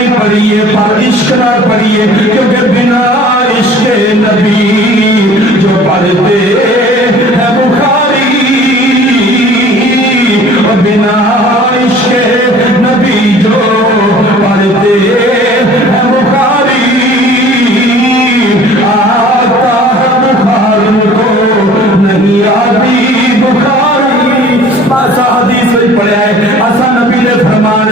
نہیں پڑھیے پر عشق نہ پڑھیے، کیونکہ بنا عشق نبی جو پڑھتے ہیں بخاری، اور بنا عشق نبی جو پڑھتے ہیں بخاری، آتا ہے بخار کو نہیں آتی بخاری۔ باسا حدیث وہی پڑھے ہے، ایسا نبی نے فرمان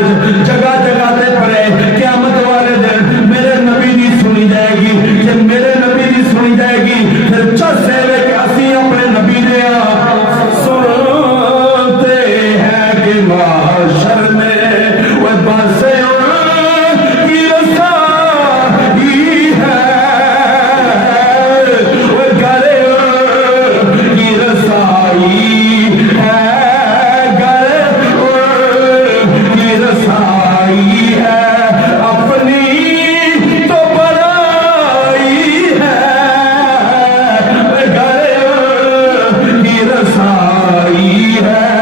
جگہ جگہ تے پڑھے، قیامت والے دن میرے نبی دی سنی جائے گی، کہ میرے نبی دی سنی جائے گی، پھر چس ہے کہ اسی اپنے نبی دے سنتے ہیں کہ معاشر میں وہ باسے کی رسائی ہے، وہ گلے کی رسائی ہے، گلے کی رسائی ہے، اپنی تو بڑائی ہے، گلے کی رسائی ہے،